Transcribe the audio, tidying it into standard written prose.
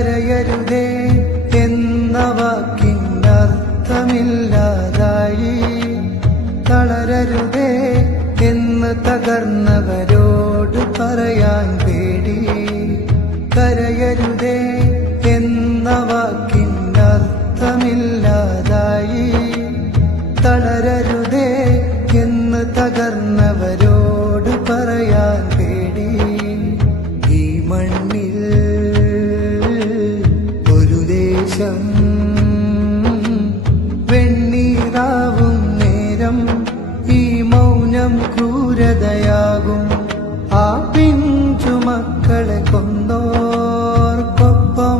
കരയരുതേ എന്ന വാക്കിനർത്ഥമില്ലാതായി. തളരരുതേ എന്ന് തകർന്നവരോട് പറയാൻ പേടി. കരയരുതേ എന്ന വാക്കിനർത്ഥമില്ലാതായി. തളരരുതേ എന്ന് തകർന്നവരോട് പറയാൻ പേടി. ഈ മണ്ണിൽ ഒരു ദേശം